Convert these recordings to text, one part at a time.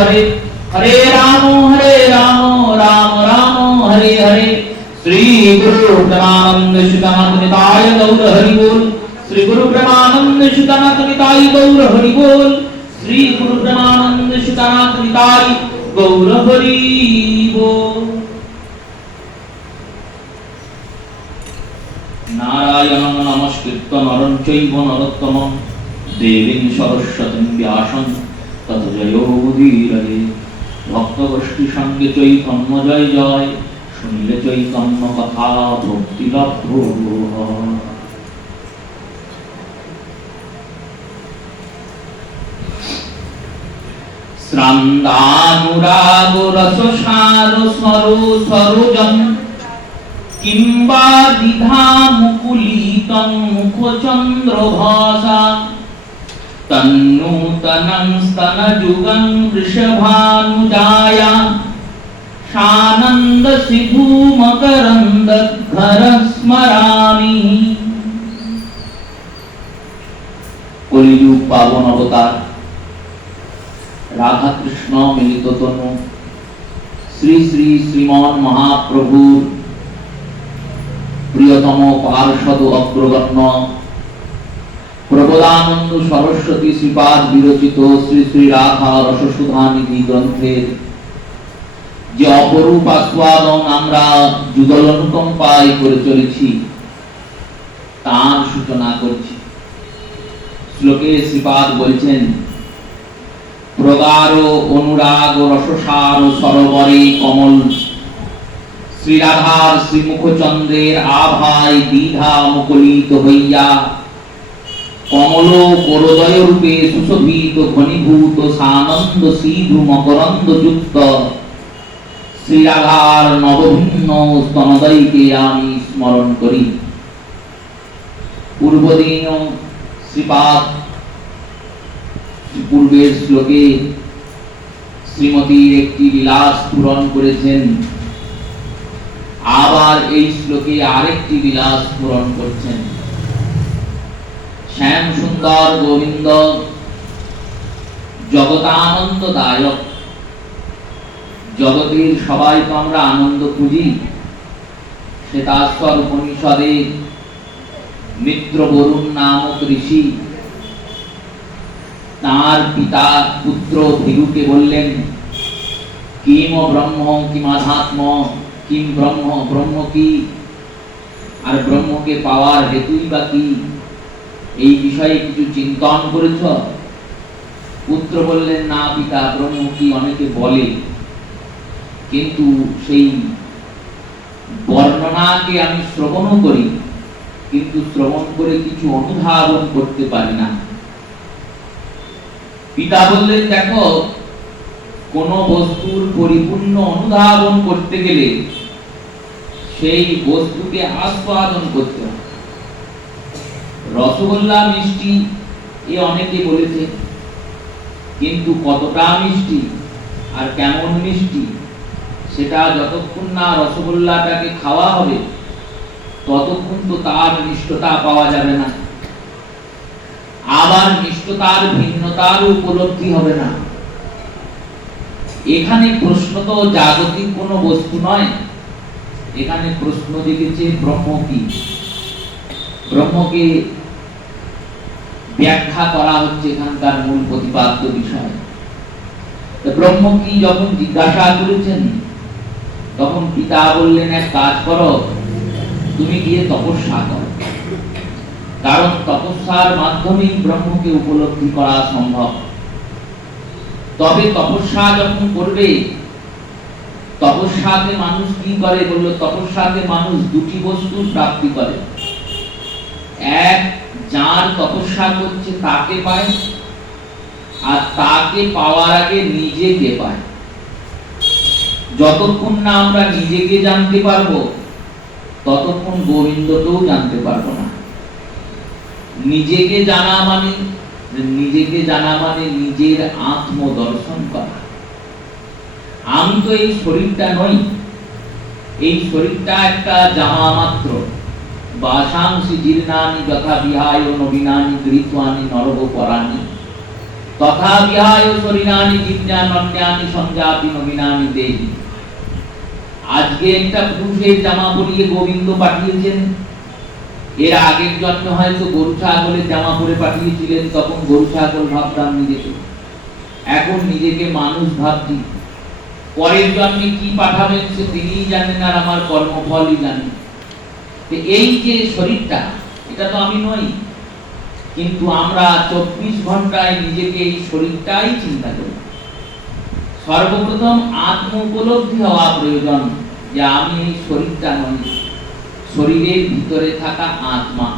हरे हरे राम राम राम हरे हरे। श्री गुरु प्रेमानंद सुतनाथ निताय गौर हरि बोल। श्री गुरु प्रेमानंद सुतनाथ निताय गौर हरि बोल। श्री गुरु प्रेमानंद सुतनाथ निताय गौर हरि बोल। नारायणं नमस्कृत्य नरं चैव नरोत्तमं देवीं सरस्वतीं व्यासं ततो जयोमुदीरये। भक्तगोष्ठी संगे चैतन्य जय जय শুনলে চৈতন্য কথা ভক্তি লব্ধ হয়। শ্রান্দানুরাগ রসসার সরো সরোজন কিংবা দ্বিধা মুকুলিতং মুখচন্দ্রভাসা তন্নূতনং স্তনযুগং বৃষভানুজায়া সানন্দ সিধু মকরন্দ ঘর স্মরামি। কলিযুগ পাবন অবতার রাধা কৃষ্ণ মিলিত তনু শ্রী শ্রী শ্রীমন মহাপ্রভুর প্রিয়তম পার্ষদ অগ্রগণ্য প্রবোধানন্দ সরস্বতী শ্রীপাদ বিরচিত শ্রী শ্রী রাধা রসসুধা নিধি গ্রন্থের যে অপরূপ আস্বাদন আমরা যুগল অনুকম্পায় করে চলেছি তার সূচনা করছি। শ্লোকে শ্রীপাদ বলছেন, প্রগাঢ় অনুরাগ রসসার সরোবরে কমল শ্রীরাধার শ্রীমুখচন্দ্রের আভায় দ্বিধা মুকুলিত হইয়া কমল করোদয় রূপে সুশোভিত ঘনীভূত সানন্দ সিধু মকরন্দ যুক্ত শ্রীরাধার নবভিন্ন স্তনদয়কে আমি স্মরণ করি। পূর্বদিন শ্রীপাদ পূর্বের শ্লোকে শ্রীমতীর একটি বিলাস পূরণ করেছেন, আবার এই শ্লোকে আরেকটি বিলাস পূরণ করছেন। শ্যাম সুন্দর গোবিন্দ জগতানন্দদায়ক। জগতের সবাই তো আমরা আনন্দ খুঁজি। শ্বেতাশ্বর উপনিষদে মিত্র বরুণ নামক ঋষি তার পিতা পুত্র ভৃগুকে বললেন, কিম ব্রহ্ম কিমাধাত্ম কিম ব্রহ্ম, ব্রহ্ম কি আর ব্রহ্মকে পাওয়ার হেতুই বা কি, এই বিষয়ে কিছু চিন্তন করেছ? পুত্র বললেন, না পিতা, ব্রহ্ম কি অনেকে বলে, কিন্তু সেই বর্ণনাকে আমি শ্রবণও করি, কিন্তু শ্রবণ করে কিছু অনুধাবন করতে পারি না। পিতা বললেন, দেখো, কোন বস্তুর পরিপূর্ণ অনুধাবন করতে গেলে সেই বস্তুকে আস্বাদন করতে হবে। রসগোল্লা মিষ্টি এ অনেকে বলেছে, কিন্তু কতটা মিষ্টি আর কেমন মিষ্টি সেটা যতক্ষণ না রসগোল্লাটাকে খাওয়া হবে ততক্ষণ তো তার মিষ্টতা পাওয়া যাবে না, আবার মিষ্টতার ভিন্নতার উপলব্ধি হবে না। এখানে প্রশ্ন তো জাগতিক কোনো বস্তু নয়, এখানে প্রশ্ন জেগেছে ব্রহ্ম কি। ব্রহ্মকে ব্যাখ্যা করা হচ্ছে এখানকার মূল প্রতিপাদ্য বিষয়। ব্রহ্ম কি যখন জিজ্ঞাসা করেছেন তখন পিতা বললেন, এক কাজ করো, তুমি গিয়ে তপস্যা করো, কারণ তপস্যার মাধ্যমে ব্রহ্মকে উপলব্ধি করা সম্ভব। তবে তপস্যা যখন করবে, তপস্যাতে মানুষ কি করে বলল, তপস্যাতে মানুষ দুটি বস্তুর প্রাপ্তি করে। এক, যার তপস্যা করছে তাকে পায়, আর তাকে পাওয়ার আগে নিজেকে পায়। যতক্ষণ না আমরা নিজেকে জানতে পারবো ততক্ষণ গোবিন্দকেও জানতে পারবো না। নিজেকে জানা মানে নিজের আত্মদর্শন করা। আমি তো এই শরীরটা নই, এই শরীরটা একটা জামা মাত্র। বাসাংসি জীর্ণানি যথা বিহায় নবীনানি গৃহীত্বানি নরব পরাণি। তথা বিহায় শরীরানি জিজ্ঞানন্যানি সংজাতি নবীনানি দেহি। আজকে একটা পুরুষের জামা পরিয়ে গোবিন্দ পাঠিয়েছেন, এর আগের জন্মে হয়তো গরু ছাগলের জামা পরে পাঠিয়েছিলেন, তখন গরু ছাগল ভাবতাম নিজেকে, এখন নিজেকে মানুষ ভাবছি। পরের জন্মে কি পাঠাবেন সে তিনিই জানেন, আর আমার কর্মফলই জানেন। এই যে শরীরটা, এটা তো আমি নই, কিন্তু আমরা 24 ঘন্টায় নিজেকে এই শরীরটাই চিন্তা করি। সর্বপ্রথম আত্ম উপলব্ধি হওয়া প্রয়োজন যে আমি এই শরীরটা নই, শরীরের ভিতরে থাকা আত্মা।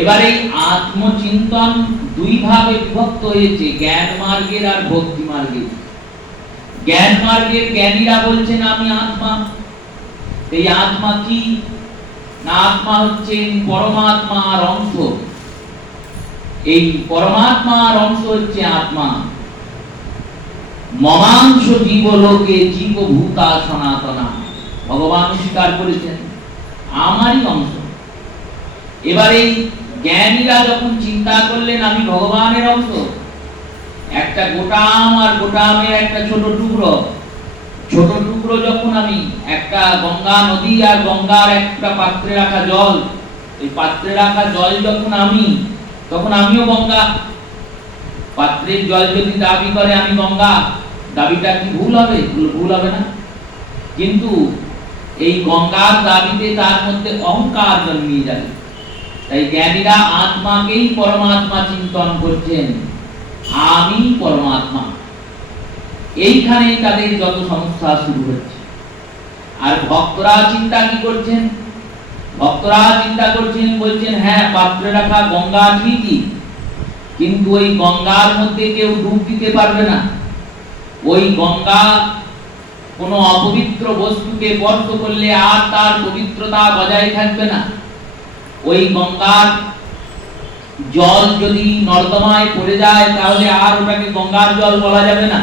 এবারে এই আত্মচিন্তন দুই ভাবে বিভক্ত হয়েছে, জ্ঞান মার্গের আর ভক্তি মার্গের। জ্ঞান মার্গের জ্ঞানীরা বলছেন আমি আত্মা। এই আত্মা কি না, আত্মা হচ্ছেন পরমাত্মার অংশ। এই পরমাত্মার অংশ হচ্ছে আত্মা। মমাংশ জীবলোকে জীবভূতা সনাতনা, ভগবান স্বীকার করেছেন আমারই অংশ। এবার এই জ্ঞানীরা যখন চিন্তা করলেন আমি ভগবানের অংশ, একটা গোটা আম আর গোটা আমের একটা ছোট টুকরো, ছোট টুকরো যখন আমি, একটা গঙ্গা নদী আর গঙ্গার একটা পাত্রে রাখা জল, এই পাত্রে রাখা জল যখন আমি, তখন আমিও গঙ্গা। পাত্রের জল যদি দাবি করে আমি গঙ্গা, দাবিটা কি ভুল হবে? ভুল হবে না। কিন্তু এই গঙ্গার দাবিতে তার মধ্যে অহংকার জন্মিয়ে যাবে। তাই জ্ঞানীরা আত্মাকেই পরমাত্মা চিন্তন করছেন, আমি পরমাত্মা। এইখানে তাদের যত সমস্যা শুরু হচ্ছে। আর ভক্তরা চিন্তা কি করছেন? ভক্তরা চিন্তা করছেন, বলছেন হ্যাঁ পাত্রে রাখা গঙ্গা ঠিকই, কিন্তু ওই গঙ্গার মধ্যে কেউ ডুব দিতে পারবে না। ওই গঙ্গা কোনো অপবিত্র বস্তুকে স্পর্শ করলে আর তার পবিত্রতা বজায় থাকবে না। ওই গঙ্গার জল যদি নর্দমায় পড়ে যায় তাহলে আর ওটাকে গঙ্গার জল বলা যাবে না।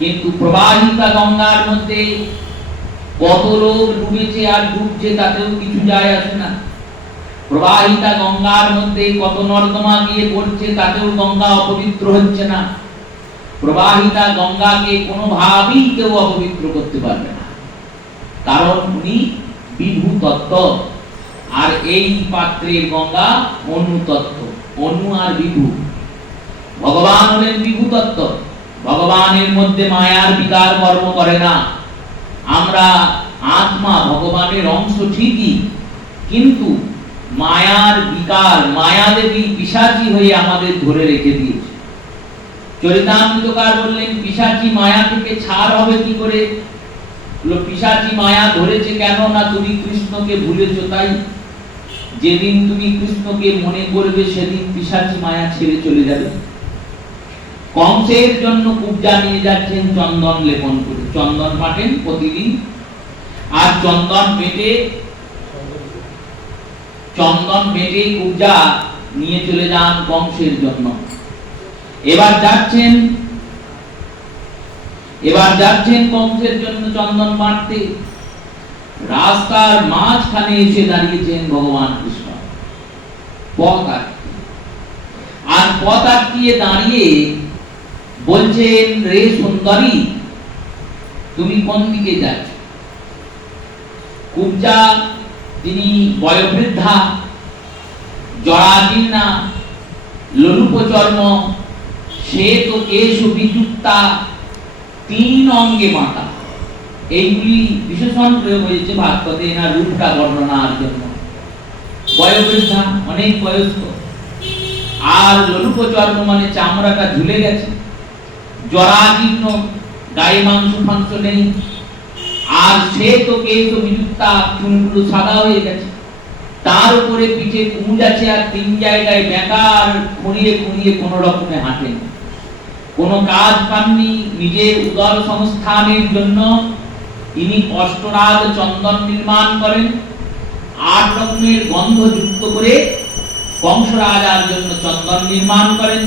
কিন্তু প্রবাহিতা গঙ্গার মধ্যে কত লোক ডুবেছে আর ডুবছে তাতেও কিছু যায় আসে না। প্রবাহিতা গঙ্গার মধ্যে কত নর্দমা গিয়ে পড়ছে তাতেও গঙ্গা অপবিত্র হচ্ছে না। প্রবাহিতা গঙ্গাকে কোনোভাবেই কেউ অপবিত্র করতে পারবে না, কারণ উনি বিভু তত্ত্ব। আর এই পাত্রের গঙ্গা অনু তত্ত্ব, অনু আর বিভু। ভগবান হলেন বিভু তত্ত্ব, ভগবানের মধ্যে মায়ার বিকার কর্ম করে না। আমরা আত্মা ভগবানের অংশ ঠিকই, কিন্তু মায়ার বিকার, মায়াদেবী পিশাচী হয়ে আমাদের ধরে রেখে দিয়েছে। চরিতামৃতকার বললেন পিশাচী মায়া থেকে ছাড় হবে কি করে? পিশাচী মায়া ধরেছে কেন না তুমি কৃষ্ণকে ভুলেছো তাই। যেদিন তুমি কৃষ্ণকে মনে করবে সেদিন পিশাচী মায়া ছেড়ে চলে যাবে। কংসের জন্য কুব্জা নিয়ে যাচ্ছেন চন্দন লেপন করে, চন্দন পাটেন প্রতিদিন, আর চন্দন বেটে কুব্জা নিয়ে চলে যান কংসের জন্য। এবার যাচ্ছেন কংসের জন্য চন্দন বাঁটতে। রাস্তার মাঝখানে এসে দাঁড়িয়েছেন ভগবান কৃষ্ণ, পথ আটকিয়ে দাঁড়িয়ে বলছেন রে সুন্দরী তুমি কোন দিকে যাচ্ছ? কুব্জা তিনি বয়োবৃদ্ধা, জরাজীর্ণা, লোলুপ চর্ম, শ্বেত কেশ বিযুক্তা, 3 অঙ্গে মাতা। এইগুলি বিশেষণ প্রয়োগ হয়েছে ভাগবতে এনার রূপটা বর্ণনার জন্য। বয়োবৃদ্ধা, অনেক বয়স্ক, আর লোলুপ চর্ম মানে চামড়াটা ঝুলে গেছে, জরাজীর্ণ, গায়ে মাংস ফাংস নেই, আর শ্বেত কেশ বিযুক্তা, চুলগুলো সাদা হয়ে গেছে, তার উপরে পিঠে কুঁজ আছে, আর 3 জায়গায় বেঁকা, আর খুঁড়িয়ে কোন রকমে হাঁটেন। কোন কাজ পাননি, নিজের উদর সংস্থানের জন্য তিনি অষ্টরাগ চন্দন নির্মাণ করেন, 8 রকমের গন্ধ যুক্ত করে কংসরাজার জন্য চন্দন নির্মাণ করেন।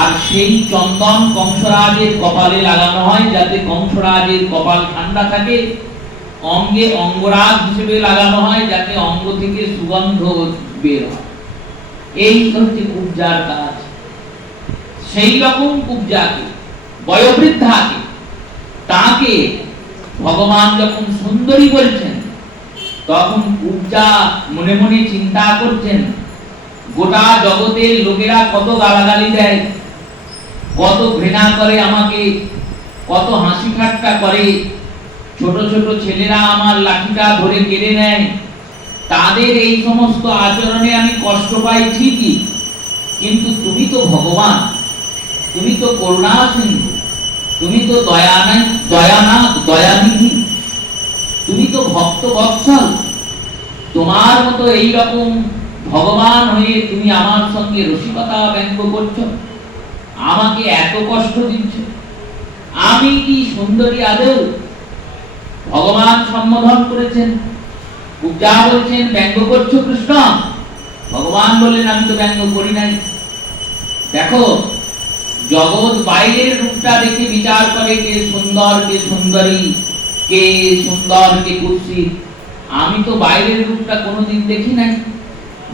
আর সেই চন্দন কংসরাজের কপালে লাগানো হয় যাতে কংসরাজের কপাল ঠান্ডা থাকে, অঙ্গে অঙ্গরাগ হিসেবে লাগানো হয় যাতে অঙ্গ থেকে সুগন্ধ বের হয়। এই হচ্ছে কুব্জার কাজ। সেই রকম কুব্জাকে, বয়োবৃদ্ধাকে, তাকে ভগবান যখন সুন্দরী বলছেন, তখন কুব্জা মনে মনে চিন্তা করছেন, গোটা জগতের লোকেরা কত গালাগালি দেয়, কত ঘৃণা করে আমাকে, কত হাসি ঠাট্টা করে, ছোট ছোট ছেলেরা আমার লাঠিটা ধরে কেড়ে নেয়, তাদের এই সমস্ত আচরণে আমি কষ্ট পাই ঠিকই, কিন্তু তুমি তো ভগবান, তুমি তো করুণা সিন্ধু, তুমি তো দয়ানিধি, তুমি তো ভক্ত বৎসল, তোমার মতো এই রকম ভগবান হয়ে তুমি আমার সঙ্গে রসিকতা ব্যঙ্গ করছো, আমাকে এত কষ্ট দিচ্ছ, আমি কি সুন্দরী আদৌ? ভগবান সম্বোধন করেছেন, কুব্জা বলছেন ব্যঙ্গ করছো কৃষ্ণ? ভগবান বললেন আমি তো ব্যঙ্গ করি নাই। দেখো, জগৎ বাইরের রূপটা দেখে বিচার করে কে সুন্দর কে সুন্দরী, কে সুন্দর কে কুৎসিত। আমি তো বাইরের রূপটা কোনোদিন দেখি নাই।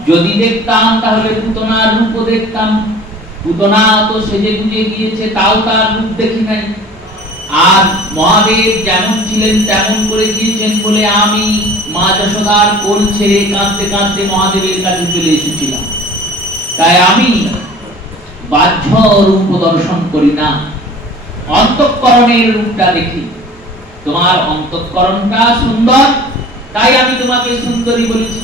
যদি দেখতাম তাহলে পুতনার রূপও দেখতাম। পুতনা তো সেজে গুজে গিয়েছে, তাও তার রূপ দেখি নাই। আর মহাদেব যেমন ছিলেন তেমন করে গিয়েছেন বলে আমি মা যশোদার কোল ছেড়ে কাঁদতে কাঁদতে মহাদেবের কাছে চলে এসেছিলাম। তাই আমি বাহ্য রূপ দর্শন করি না, অন্তঃকরণের রূপটা দেখি। তোমার অন্তঃকরণটা সুন্দর, তাই আমি তোমাকে সুন্দরী বলেছি।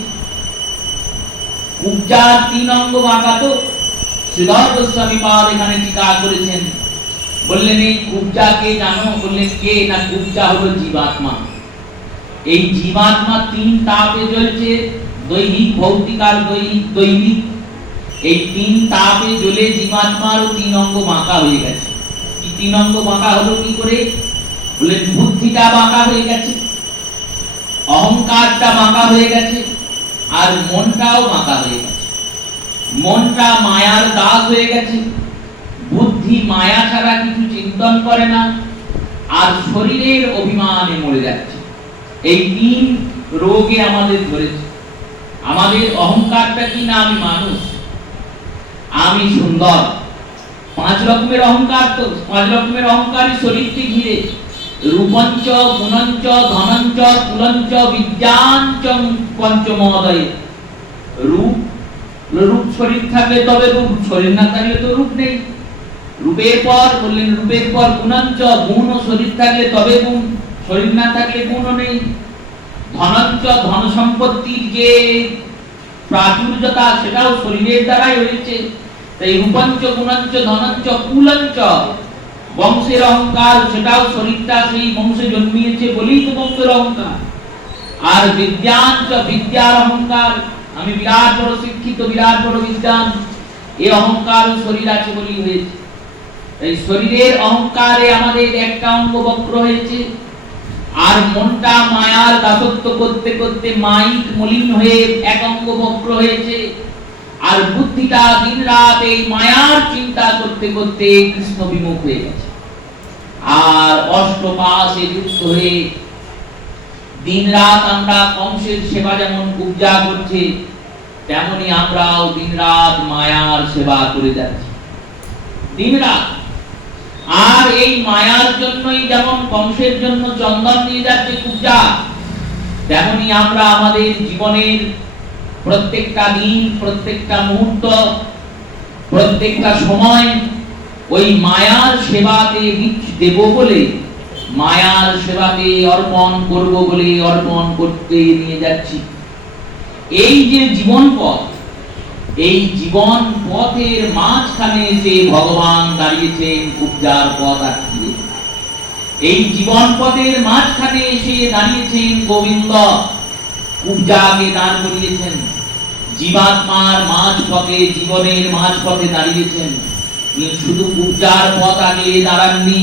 কুব্জার 3 অঙ্গ বাঁকা তো শ্রীধর গোস্বামী পাদ এখানে টিকা করেছেন। বললেন এই কুব্জাকে জানো? বললেন কে? না, কুব্জা হলো জীবাত্মা। এই জীবাত্মা 3 তাপে জ্বলছে, দৈহিক, ভৌতিক আর দৈবিক। এই 3 তাপে জ্বলে জীবাত্মার 3 অঙ্গ বাঁকা হয়ে গেছে। কি 3 অঙ্গ বাঁকা হলো কি করে? বললেন বুদ্ধিটা বাঁকা হয়ে গেছে, অহংকারটা বাঁকা হয়ে গেছে, আর মনটাও বাঁকা হয়ে গেছে। মনটা মায়ার দাস হয়ে গেছে, বুদ্ধি মায়া ছাড়া কিছু চিন্তন করে না, আর শরীরের অভিমানে মরে যাচ্ছে। এই 3 রোগে আমাদের ধরেছে। আমাদের অহংকারটা কি? না, আমি মানুষ, আমি সুন্দর। 5 রকমের অহংকার তো, 5 রকমের অহংকারই শরীরকে ঘিরে। রূপঞ্চ, গুণঞ্চ, ধনঞ্চ, কুলঞ্চ, বিদ্যাঞ্চ পঞ্চমোদয়। রূপ, রূপ শরীর থাকলে তবে রূপ, শরীর না থাকলে তো রূপ নেই। রূপের পর বললেন রূপের পর গুণঞ্চ, গুণ ও শরীর থাকলে তবে গুণ, শরীর না থাকলে গুণও নেই। ধনঞ্চ, ধন সম্পত্তির যে প্রাচুর্যতা সেটাও শরীরের দ্বারাই হয়েছে। তাই রূপঞ্চ, গুণঞ্চ, ধনঞ্চ, কুলঞ্চ, বংশের অহংকার, সেটাও শরীরটা সেই বংশে জন্মিয়েছে বলেই তো বংশের অহংকার। আর বিদ্যাঞ্চ, বিদ্যার অহংকার, আমি বিরাট বড় শিক্ষিত, বিরাট বড় বিদ্যান, এই অহংকার শরীর আছে বলেই হয়েছে। এই শরীরের অহংকারে আমাদের একটা অঙ্গ বক্র হয়েছে, আর মনটা মায়ার দাসত্ব করতে করতে মাইক মলিন হয়ে এক অঙ্গ বক্র হয়েছে, আর বুদ্ধিটা দিন রাত এই মায়ার চিন্তা করতে করতে কৃষ্ণ বিমুখ হয়ে গেছে। আর অষ্টপাশে যুক্ত হয়ে দিন রাত আমরা কংসের সেবা যেমন কুব্জা করছে, তেমনি আমরাও দিন রাত মায়ার সেবা করে যাচ্ছি, দিন রাত। আর এই মায়ার জন্যই যেমন কংসের জন্য চন্দন নিয়ে যাচ্ছে কুব্জা, তেমনি আমরা আমাদের জীবনের প্রত্যেকটা দিন, প্রত্যেকটা মুহূর্ত, প্রত্যেকটা সময় ওই মায়ার সেবাতে দেব বলে, মায়ার সেবাতে অর্পণ করব বলে অর্পণ করতে নিয়ে যাচ্ছি। এই যে জীবন পথ, এই জীবন পথের মাঝখানে এসে ভগবান দাঁড়িয়েছেন কুব্জার পথ আটকিয়ে। এই জীবন পথের মাঝখানে এসে দাঁড়িয়েছেন গোবিন্দ, কুব্জাকে দাঁড় করিয়েছেন। জীবাত্মার মাঝ পথে, জীবনের মাঝ পথে দাঁড়িয়েছেন। শুধু কুব্জার পথ আগিয়ে দাঁড়াননি,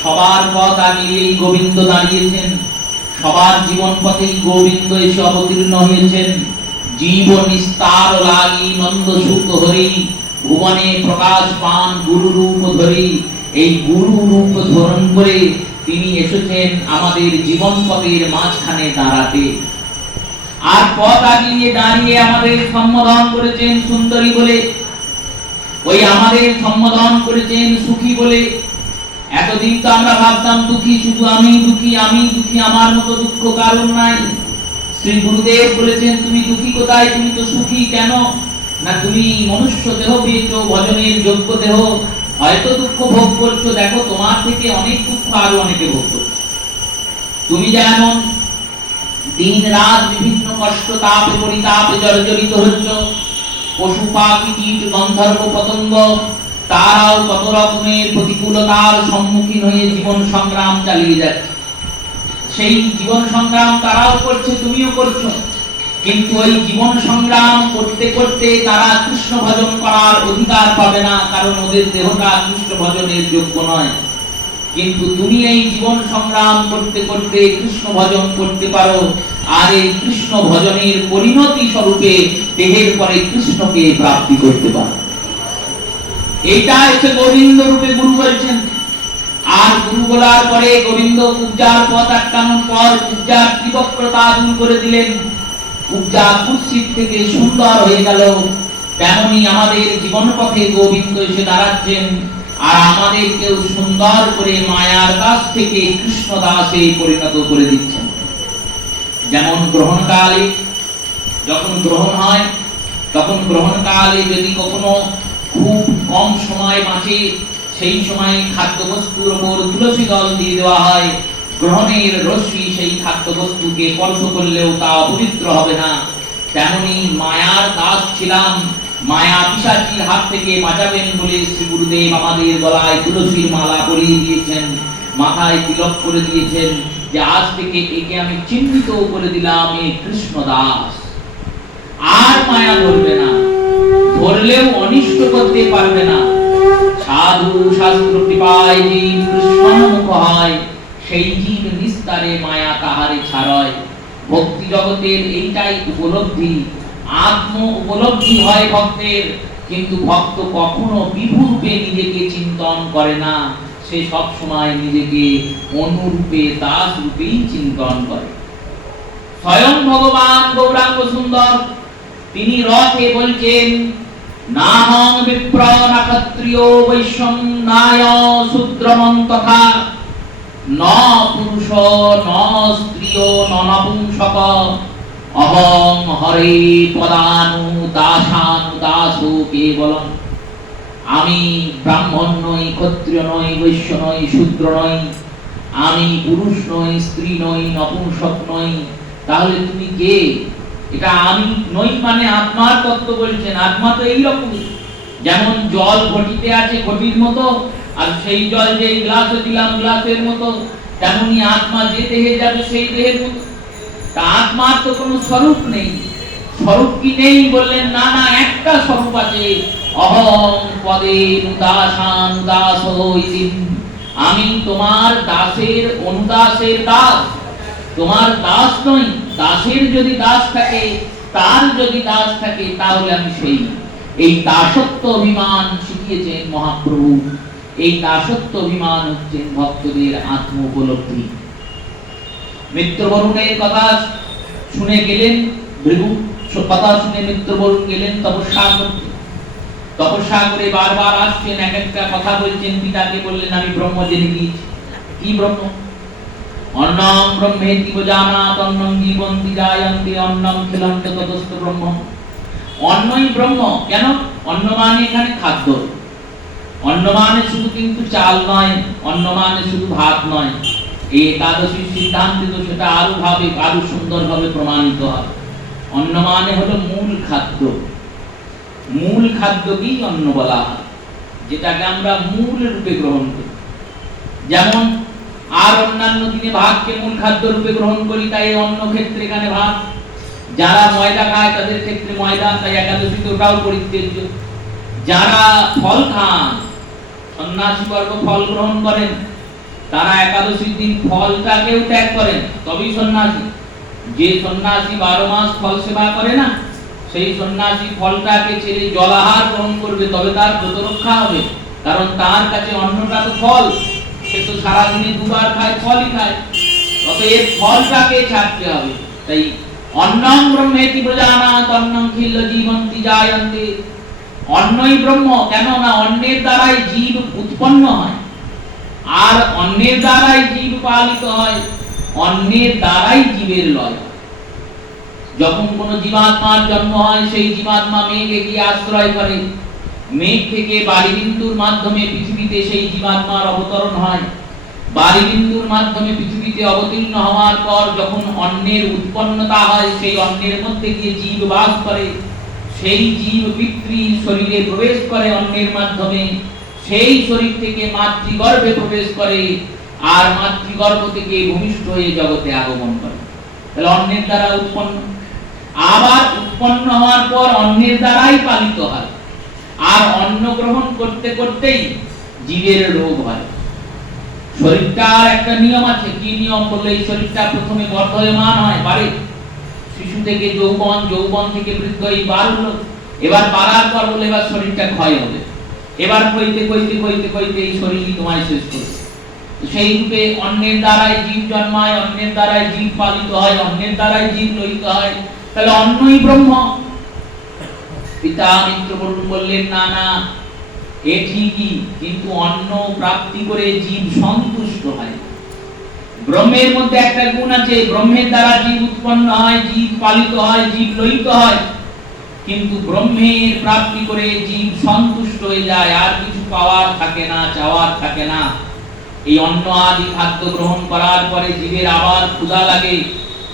সবার পথ আগিয়ে এই গোবিন্দ দাঁড়িয়েছেন। সবার জীবন পথেই গোবিন্দ এসে অবতীর্ণ হয়েছেন। জীব নিস্তার লাগি নন্দ সুখ হরি, ভুবনে প্রকাশ পান গুরু রূপ ধরি। এই গুরু রূপ ধারণ করে তিনি এসেছেন আমাদের জীবন পথের মাঝখানে দাঁড়াতে। আর পথ আগিয়ে দাঁড়িয়ে আমাদের সম্বোধন করেছেন সুন্দরী বলে। ওই আমাদের সম্বোধন করেছেন সুখী বলে। এতদিন তো আমরা ভাবতাম দুঃখী শুধু আমি দুঃখী, আমি দুঃখী, আমার মতো দুঃখ কারণ নাই। শ্রী গুরুদেব বলেছেন তুমি দুঃখী কোথায়, তুমি তো সুখী। কেন না তুমি মনুষ্য দেহ পেয়েছো, ভজনের যোগ্য দেহ, হয়তো দুঃখ ভোগ করছো। দেখো তোমার থেকে অনেক দুঃখ আরো অনেকে ভোগ করছে। তুমি যেমন দিন রাত বিভিন্ন কষ্ট তাপে পরিতাপে জর্জরিত হচ্ছ, পশু পাখি কীট গন্ধর্ব পতঙ্গ তারাও কত রকমের প্রতিকূলতার সম্মুখীন হয়ে জীবন সংগ্রাম চালিয়ে যাচ্ছে। সেই জীবন সংগ্রাম তারাও করছে, তুমিও করছো। কিন্তু ওই জীবন সংগ্রাম করতে করতে তারা কৃষ্ণ ভজন করার অধিকার পাবে না, কারণ ওদের দেহটা কৃষ্ণ ভজনের যোগ্য নয়। কিন্তু তুমি এই জীবন সংগ্রাম করতে করতে কৃষ্ণ ভজন করতে পারো, আর এই কৃষ্ণ ভজনের পরিণতি স্বরূপে দেহের পরে কৃষ্ণকে প্রাপ্তি করতে পারো। এইটা এসে গোবিন্দ রূপে গুরু বলছেন। আর গুরু বলার পরে গোবিন্দ কুব্জার পথ আটকানোর পর কুব্জার ত্রিবক্রতা দূর করে দিলেন। কুব্জা কুৎসিত থেকে সুন্দর হয়ে গেল। তেমনি আমাদের জীবন পথে গোবিন্দ এসে দাঁড়াচ্ছেন, আর আমাদেরকেও সুন্দর করে মায়ার দাস থেকে কৃষ্ণ দাসে পরিণত করে দিচ্ছেন। যেমন গ্রহণকালে যখন গ্রহণ হয়, তখন গ্রহণকালে যদি কখনো খুব কম সময় বাঁচে, সেই সময় খাদ্যবস্তুর উপর তুলসী দল দিয়ে দেওয়া হয়। গ্রহণের রশ্মি সেই খাদ্যবস্তুকে স্পর্শ করলেও তা অপবিত্র হবে না। তেমনি মায়ার দাস ছিলাম, মায়া পিশাচির হাত থেকে বাঁচাবেন বলে শ্রী গুরুদেব আমাদের গলায় তুলসীর মালা পরিয়ে দিয়েছেন, মাথায় তিলক করে দিয়েছেন, যে আজ থেকে একে আমি চিহ্নিত করে দিলাম এই কৃষ্ণ দাস। আর মায়া ধরবে না, ধরলেও অনিষ্ট করতে পারবে না। সাধু শাস্ত্র কৃপায় জীব কৃষ্ণমুখ হয়, সেই জীব নিস্তারে মায়া তাহারে ছাড়য়। ভক্তি জগতের এইটাই উপলব্ধি, আত্ম উপলব্ধি হয় ভক্তের। কিন্তু ভক্ত কখনো বিভূরূপে নিজেকে চিন্তন করে না, সে সব সময় নিজেকে অনুরূপে দাস রূপেই চিন্তন করে। স্বয়ং ভগবান গৌরাঙ্গ সুন্দর তিনি রথে বলছেন, নাহং বিপ্র না ক্ষত্রিয় বৈশ্যং নায় শূদ্রমং তথা ন পুরুষ ন স্ত্রিয় ন নপুংসক অহং হরে পদানু দাসানু দাসো কেবলম। আমি ব্রাহ্মণ নই, ক্ষত্রিয় নই, বৈশ্য নই, শূদ্র নই, আমি পুরুষ নই, স্ত্রী নই, নপুংসক নই। তাহলে তুমি কে? এটা আমি নই মানে আত্মার তত্ত্ব বলছেন। আত্মা তো এইরকমই, যেমন জল ঘটিতে আছে ঘটির মতো, আর সেই জল যে গ্লাসে দিলাম গ্লাসের মতো, তেমনি আত্মা যে দেহে যাবে সেই দেহের মতো। তা আত্মার তো কোনো স্বরূপ নেই। স্বরূপ কি নেই? বললেন না না, একটা স্বরূপ আছে। অহং পদে দাসান দাস হইছি, আমি তোমার দাসের অনুদাসের দাস, তোমার দাস নই। দাসের যদি দাস থাকে, তার যদি দাস থাকে, তাহলে আমি সেই। এই দাসত্ব অভিমান শিখিয়েছেন মহাপ্রভু। এই দাসত্ব অভিমান হচ্ছেন ভক্তদের আত্ম উপলব্ধি। মিত্রবরুণের কথা শুনে গেলেন, ভৃগু কথা শুনে মিত্রবরুণ গেলেন তপস্যা করতে। তপস্যা করে বারবার আসছেন, এক একটা কথা বলছেন। পিতাকে বললেন আমি ব্রহ্ম জেনে গিয়েছি। কি ব্রহ্ম? অন্নম ব্রহ্মেতি জানাত অন্নম জীবন্তি জায়ন্তি অন্নম খিলন্ত ততস্থ ব্রহ্ম। অন্নই ব্রহ্ম। কেন? অন্ন মানে এখানে খাদ্য। অন্ন মানে শুধু কিন্তু চাল নয়, অন্ন মানে শুধু ভাত নয়। এই একাদশীর সিদ্ধান্তে তো সেটা আরো সুন্দরভাবে প্রমাণিত হয়। অন্ন মানে হলো মূল খাদ্য। মূল খাদ্যকেই অন্ন বলা হয়, যেটাকে আমরা মূল রূপে গ্রহণ করি। যেমন আর অন্যান্য দিনে ভাতকে মূল খাদ্য রূপে গ্রহণ করি, তাই অন্য ক্ষেত্রে এখানে ভাত। যারা ময়দা খায় তাদের ক্ষেত্রে ময়দা, তাই একাদশীতে ওটাও পরিত্যাজ্য। যারা ফল খান, সন্ন্যাসী বর্গ ফল গ্রহণ করেন, তারা একাদশীর দিন ফলটাকেও ত্যাগ করেন, তবেই সন্ন্যাসী। যে সন্ন্যাসী 12 মাস ফল সেবা করে না, সেই সন্ন্যাসী ফলটাকে ছেড়ে জলাহার গ্রহণ করবে, তবে তার ব্রত রক্ষা হবে। কারণ তার কাছে অন্নটা তো ফল, সে তো সারাদিনে 2 বার খায়, ফলই খায়, অতএব ফলটাকে ছাড়তে হবে। তাই অন্নম ব্রহ্মেতি প্রজানাত অন্নম খিল্য জীবন্তি জায়ন্তে। অন্নই ব্রহ্ম, কেন না অন্যের দ্বারাই জীব উৎপন্ন হয় আর অন্যের দ্বারাই জীব পালিত হয়, অন্যের দ্বারাই জীবের লয়। যখন কোন জীবাত্মার জন্ম হয় সেই জীবাত্মা মেঘে গিয়ে আশ্রয় করে, মেঘ থেকে বারিবিন্দুর মাধ্যমে পৃথিবীতে সেই জীবাত্মার অবতরণ হয়। বারিবিন্দুর মাধ্যমে পৃথিবীতে অবতীর্ণ হওয়ার পর যখন অন্যের উৎপন্নতা হয়, সেই অন্যের মধ্যে গিয়ে জীব বাস করে। সেই জীব পিতৃ শরীরে প্রবেশ করে অন্যের মাধ্যমে, সেই শরীর থেকে মাতৃগর্ভে প্রবেশ করে আর মাতৃগর্ভ থেকে ভূমিষ্ঠ হয়ে জগতে আগমন করে। তাহলে অন্যের দ্বারা উৎপন্ন, আবার উৎপন্ন হওয়ার পর অন্যের দ্বারাই পালিত হয়। আর অন্ন গ্রহণ করতে করতেই জীবের রোগ হয়। শরীরটার একটা নিয়ম আছে, কি নিয়ম বললে এই শরীরটা প্রথমে বর্ধমান হয়, বাড়ে, শিশু থেকে যৌবন, যৌবন থেকে বৃদ্ধ, এই বার হলো। এবার বাড়ার পর বলে এবার শরীরটা ক্ষয় হবে, এবার কইতে কইতে কইতে কইতে এই শরীরই তোমায় শেষ করবে। সেই রূপে অন্যের দ্বারাই জীব জন্মায়, অন্যের দ্বারাই জীব পালিত হয়, অন্যের দ্বারাই জীব লয়িত হয়। তাহলে অন্নই ব্রহ্ম। পিতা মিত্র বললেন না না, এ ঠিকই, কিন্তু অন্ন প্রাপ্তি করে জীব সন্তুষ্ট হয়। ব্রহ্মের মধ্যে একটা গুণ আছে, ব্রহ্মের দ্বারা জীব উৎপন্ন হয়, জীব পালিত হয়, জীব লয়িত হয়, কিন্তু ব্রহ্মের প্রাপ্তি করে জীব সন্তুষ্ট হয়ে যায়, আর কিছু পাওয়ার থাকে না, চাওয়ার থাকে না। এই অন্ন আদি খাদ্য গ্রহণ করার পরে জীবের আবার ক্ষুধা লাগে,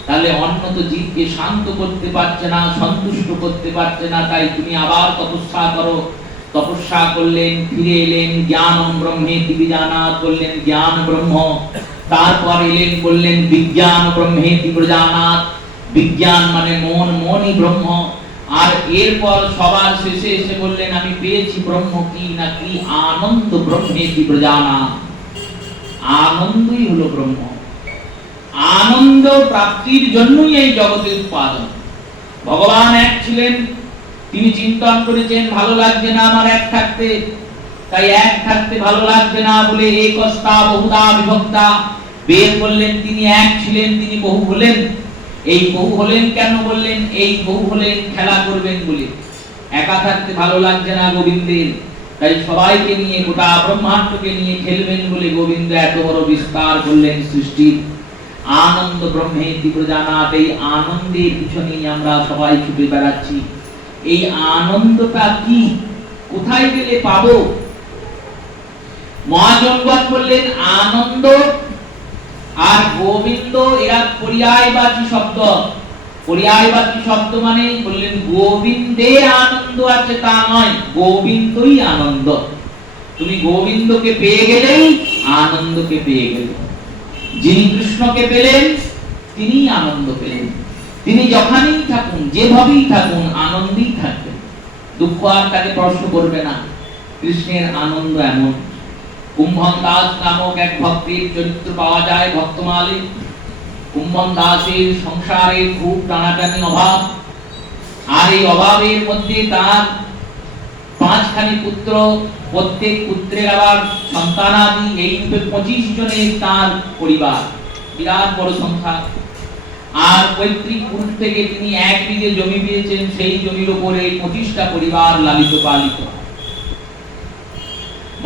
তাহলে অন্ন তো জীবকে শান্ত করতে পারছে না, সন্তুষ্ট করতে পারছে না, তাই তুমি আবার তপস্যা করো। তপস্যা করলেন, ফিরে এলেন, জ্ঞানম ব্রহ্মেতি বিজানাৎ বললেন, জ্ঞান ব্রহ্ম। তারপর এলেন, বললেন বিজ্ঞান ব্রহ্মেতি প্রজানাৎ, বিজ্ঞান মানে মন, মনই ব্রহ্ম। আর এরপর সবার শেষে এসে বললেন আমি পেয়েছি ব্রহ্ম কি না কি, আনন্দ ব্রহ্মেতি প্রজানাৎ, আনন্দই হলো ব্রহ্ম। আনন্দ প্রাপ্তির জন্যই এই জগতের উৎপাদন। ভগবান এক ছিলেন, তিনি চিন্তন করেছেন ভালো লাগছে না আমার এক থাকতে, তাই এক থাকতে ভালো লাগছে না বলে একস্তা বহুধা বিভক্তা। বেদ বললেন তিনি এক ছিলেন, তিনি বহু হলেন। এই বহু হলেন কেন বললেন? এই বহু হলেন খেলা করবেন বলে। একা থাকতে ভালো লাগছে না গোবিন্দের, তাই সবাইকে নিয়ে, গোটা ব্রহ্মাণ্ডকে নিয়ে খেলবেন বলে গোবিন্দ এত বড় বিস্তার করলেন সৃষ্টির। আনন্দ ব্রহ্মেতি প্রজানাৎ, এই আনন্দের পিছনেই আমরা সবাই ছুটে বেড়াচ্ছি। এই আনন্দটা কি, কোথায় গেলে পাবো? মহাজনগণ বললেন আনন্দ আর গোবিন্দ এরা পর্যায়বাচী শব্দ। পর্যায়বাচী শব্দ মানে বললেন গোবিন্দে আনন্দ আছে তা নয়, গোবিন্দই আনন্দ। তুমি গোবিন্দকে পেয়ে গেলেই আনন্দকে পেয়ে গেলে। যিনি কৃষ্ণকে পেলেন তিনি আনন্দ পেলেন। তিনি যখনই থাকুন, যেভাবেই থাকুন, আনন্দেই থাকবেন, দুঃখ আর তাকে স্পর্শ করবে না। কৃষ্ণের আনন্দ এমন। কুম্ভন দাস নামক এক ভক্তের চরিত্র পাওয়া যায় ভক্তমালে। কুম্ভন দাসের সংসারে খুব টানাটানি অভাব, আর এই অভাবের মধ্যে তার 5খানি পুত্র, প্রত্যেক পুত্রের আবার সন্তানাদি, এই রূপে 25 জনের তার পরিবার, বিরাট বড় সংখ্যা। আর পৈতৃক পুরুষ থেকে তিনি 1 বিঘে জমি পেয়েছেন, সেই জমির উপরে 25টা পরিবার লালিত পালিত।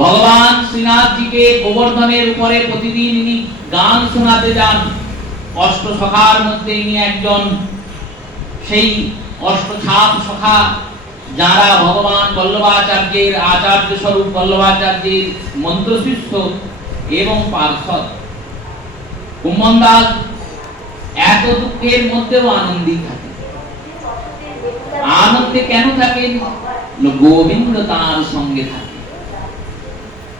ভগবান শ্রীনাথজিকে গোবর্ধনের উপরে প্রতিদিন ইনি গান শোনাতে যান। অষ্ট সখার মধ্যে ইনি একজন, সেই অষ্টছাপ সখা যারা ভগবান বল্লভাচার্যের, আচার্য স্বরূপ বল্লভাচার্যের মন্ত্র শিষ্য এবং পার্ষদ। কুম্ভন দাস এত দুঃখের মধ্যেও আনন্দী থাকে। আনন্দে কেন থাকেন? গোবিন্দ তার সঙ্গে থাকে।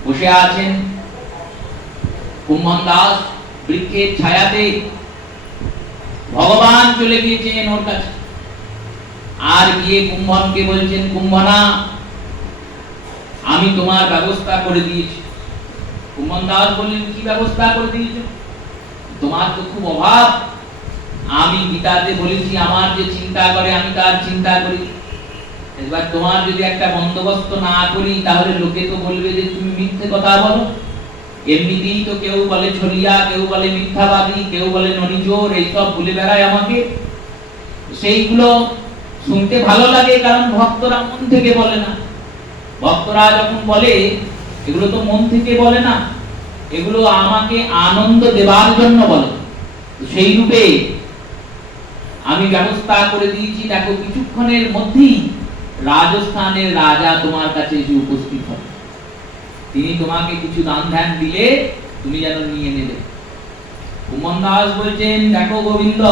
বসে আছেন কুম্ভন দাস বৃক্ষের ছায়াতে, ভগবান চলে গিয়েছেন ওর কাছে। আর গিয়ে কুম্ভনকে বলছেন, কুম্ভনা আমি তোমার ব্যবস্থা করে দিয়েছি। কুম্ভন দাস বললেন কি ব্যবস্থা করে দিয়েছো? তোমার তো খুব অভাব। আমি গীতাতে বলেছি আমার যে চিন্তা করে আমি তার চিন্তা করি। এবার তোমার যদি একটা বন্দোবস্ত না করি তাহলে লোকে তো বলবে যে তুমি মিথ্যে কথা বলো। এমনিতেই তো কেউ বলে ছলিয়া, কেউ বলে মিথ্যাবাদী, কেউ বলে ননিজোর, এইসব বলে বেড়ায় আমাকে। সেইগুলো শুনতে ভালো লাগে কারণ ভক্তরা মন থেকে বলে না। ভক্তরা যখন বলে, এগুলো তো মন থেকে বলে না, এগুলো আমাকে আনন্দ দেবার জন্য বলে। সেই রূপে আমি ব্যবস্থা করে দিয়েছি, দেখো কিছুক্ষণের মধ্যেই রাজস্থানের রাজা তোমার কাছে এসে উপস্থিত হবে। তিনি তোমাকে কিছু দান ধ্যান দিলে তুমি যেন নিয়ে নেবে। কুমন দাস বলছেন, দেখো গোবিন্দ,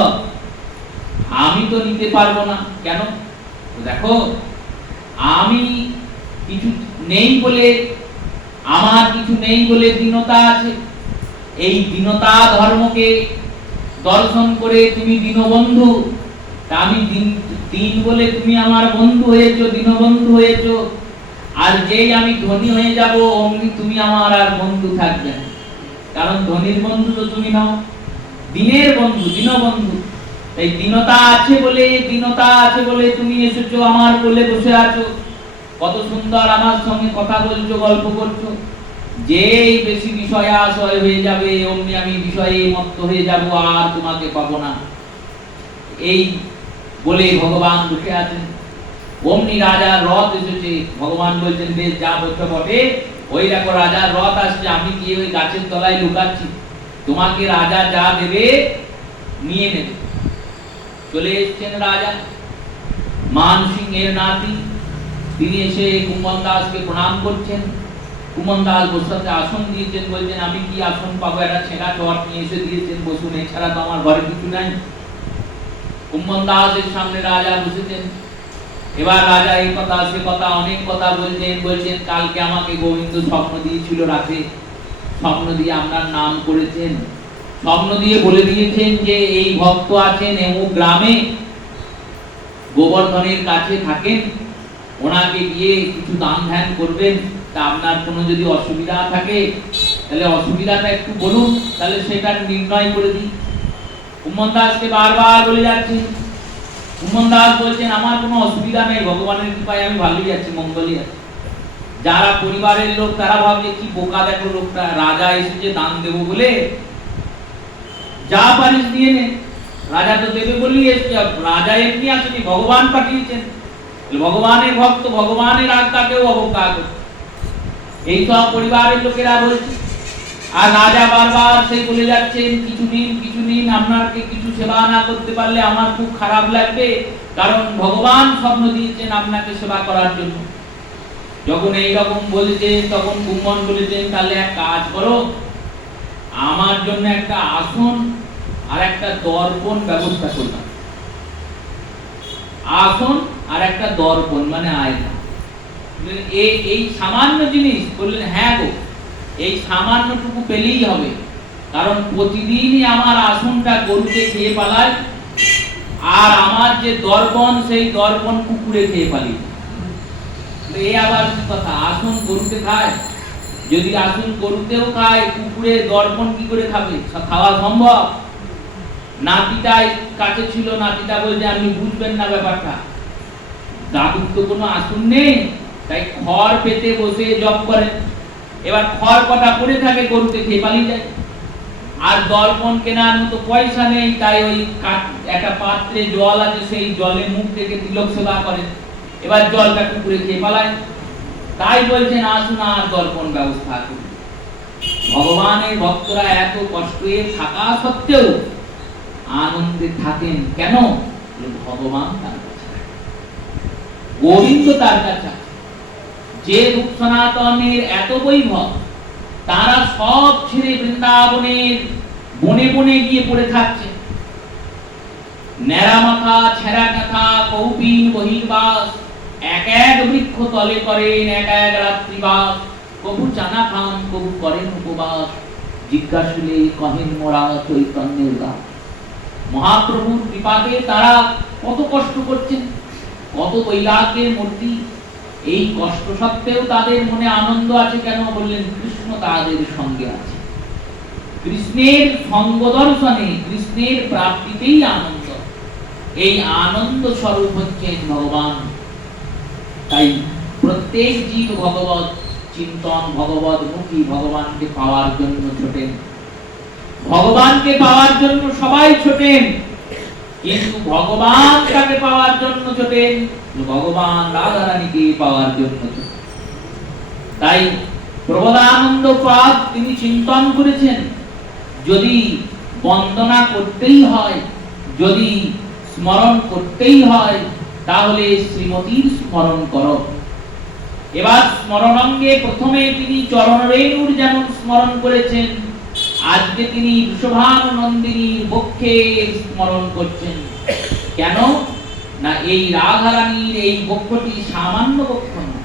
আমি তো নিতে পারবো না। কেন? দেখো, আমি কিছু নেই বলে, আমার কিছু নেই বলে দীনতা আছে। এই দীনতা ধর্মকে দর্শন করে তুমি দীনবন্ধু, আমি দিন বলে তুমি আমার বন্ধু হয়েছো, দীনবন্ধু হয়েছো। আর যেই আমি ধনী হয়ে যাব, অমনি তুমি আমার আর বন্ধু থাকবে না। কারণ ধনীর বন্ধু তো তুমি নাও, দিনের বন্ধু, দীনবন্ধু। এই দীনতা আছে বলে তুমি এসেছো, আমার কোলে বসে আছো, কত সুন্দর আমার সঙ্গে কথা বলছো, গল্প করছো। যেই বেশি বিষয় আশয় হয়ে যাবে, অমনি আমি বিষয়ে মত্ত হয়ে যাব, আর তোমাকে পাবো না। এই বলে ভগবান বসে আছেন। অমনি রাজার রথ এসেছে। ভগবান বলছেন, বেশ, যা বলছো বটে, ওই দেখো রাজার রথ আসছে, আমি গিয়ে ওই গাছের তলায় লুকাচ্ছি, তোমাকে রাজা যা দেবে নিয়ে নেবে। চলে এসছেন রাজা, মান সিংহের নাতি, তিনি এসে কুমন দাসকে প্রণাম করছেন। কুমন দাস বসাতে আসন দিয়েছেন, বলছেন, আমি কি আসন পাবো? একটা ছেঁড়া চট নিয়ে এসে দিয়েছেন, বসুন, এছাড়া তো আমার ঘরে কিছু নাই। কুমন দাসের সামনে রাজা বসেছেন। এবার রাজা এই কথা সে কথা অনেক কথা বলছেন, কালকে আমাকে গোবিন্দ স্বপ্ন দিয়েছিল রাতে, স্বপ্ন দিয়ে আপনার নাম করেছেন, স্বপ্ন দিয়ে বলে দিয়েছেন যে এই ভক্ত আছেন এমন গ্রামে, গোবর্ধনের কাছে থাকেন, ওনাকে গিয়ে কিছু দান ধ্যান করবেন। তা আপনার কোনো যদি অসুবিধা থাকে, তাহলে অসুবিধাটা একটু বলুন, তাহলে সেটা নির্ণয় করে দিই। কুমন দাসকে বারবার বলে যাচ্ছেন। কুমন দাস বলছেন, আমার কোনো অসুবিধা নেই, ভগবানের কৃপায় আমি ভালোই আছি, মঙ্গলই আছি। যারা পরিবারের লোক তারা ভাবছে কি বোকা, দেখো লোকটা, রাজা এসেছে দান দেবো বলে, যা পারিস দিয়ে নে। রাজা তো দেবে বলেই এসেছে, রাজা এমনি আসেনি, ভগবান পাঠিয়েছেন। ভগবানের ভক্ত ভগবানের আজ্ঞাকেও অবজ্ঞা করে, এই সব পরিবারের লোকেরা বলছে। আর রাজা বারবার সেই বলে যাচ্ছেন, কিছু নিন, আপনাকে কিছু সেবা না করতে পারলে আমার খুব খারাপ লাগবে, কারণ ভগবান স্বপ্ন দিয়েছেন আপনাকে সেবা করার জন্য। যখন এইরকম বলছেন, তখন কুমন বলেছেন, তাহলে এক কাজ করো, আমার জন্য একটা আসন আর একটা দর্পণ ব্যবস্থা করলাম। আসন আর একটা দর্পণ মানে আয়না, এই সামান্য জিনিস। বললেন, হ্যাঁ গো, এই সামান্যটুকু পেলেই হবে, কারণ প্রতিদিনই আমার আসনটা গরুতে খেয়ে পালায়, আর আমার যে দর্পণ, সেই দর্পণ কুকুরে খেয়ে পালি। এই আবার কি কথা, আসন গরুতে খায়? যদি আসন গরুতেও খায়, কুকুরে দর্পণ কি করে খাবে? খাওয়া সম্ভব? নাতিটাই কাছে ছিল, নাতিটা বলছে, আপনি বুঝবেন না ব্যাপারটা, দাদুর তো কোনো আসন নেই, তাই খড় পেতে বসে জব করেন। এবার খড় কটা পড়ে থাকে, গরুতে খেয়ে পালিয়ে যায়। আর দর্পণ কেনার মতো পয়সা নেই, তাই ওই একটা পাত্রে জল আছে, সেই জলে মুখ থেকে তিলক সেবা করেন, এবার জলটা কুকুরে খেয়ে পালায়। তাই বলছেন, আসুন আর দর্পণ ব্যবস্থা করুন। ভগবানের ভক্তরা এত কষ্টে থাকা সত্ত্বেও আনন্দে থাকেন কেন? ভগবান তার কাছে, গোবিন্দ তার কাছে। যে রূপ সনাতনের এত বৈভব, তারা সব ছেড়ে বৃন্দাবনের বনে বনে গিয়ে পড়ে থাকছে। ন্যাড়া মাথা, ছেঁড়া কাঁথা, কৌপিন বহির্বাস, এক এক বৃক্ষ তলে করেন এক এক রাত্রিবাস। কবু চানা খান, কবু করেন উপবাস, জিজ্ঞাসুলে কহেন মোরা চৈতন্যের দাস। মহাপ্রভুর কৃপাতে তারা কত কষ্ট করছেন, কত বৈরাগ্যের মূর্তি। এই কষ্ট সত্ত্বেও তাদের মনে আনন্দ আছে কেন? বললেন, কৃষ্ণ তাদের সঙ্গে আছে। কৃষ্ণের সঙ্গ দর্শনে, কৃষ্ণের প্রাপ্তিতেই আনন্দ। এই আনন্দ স্বরূপ হচ্ছেন ভগবান। তাই প্রত্যেক জীব ভগবত চিন্তন, ভগবত মুখী, ভগবানকে পাওয়ার জন্য ছোটেন। ভগবানকে পাওয়ার জন্য সবাই ছোটেন, কিন্তু ভগবান তাকে পাওয়ার জন্য ছোটেন, ভগবান রাধারানীকে পাওয়ার জন্য ছোটেন। তাই প্রবোধানন্দ পাদ তিনি চিন্তন করেছেন, যদি বন্দনা করতেই হয়, যদি স্মরণ করতেই হয়, তাহলে শ্রীমতীর স্মরণ করো। এবার স্মরণাঙ্গে প্রথমে তিনি চরণ রেণুর যেমন স্মরণ করেছেন, আজকে তিনি বৃষভানুনন্দিনীর বক্ষে স্মরণ করছেন। কেন না, এই রাধারানীর এই বক্ষটি সামান্য বক্ষ না,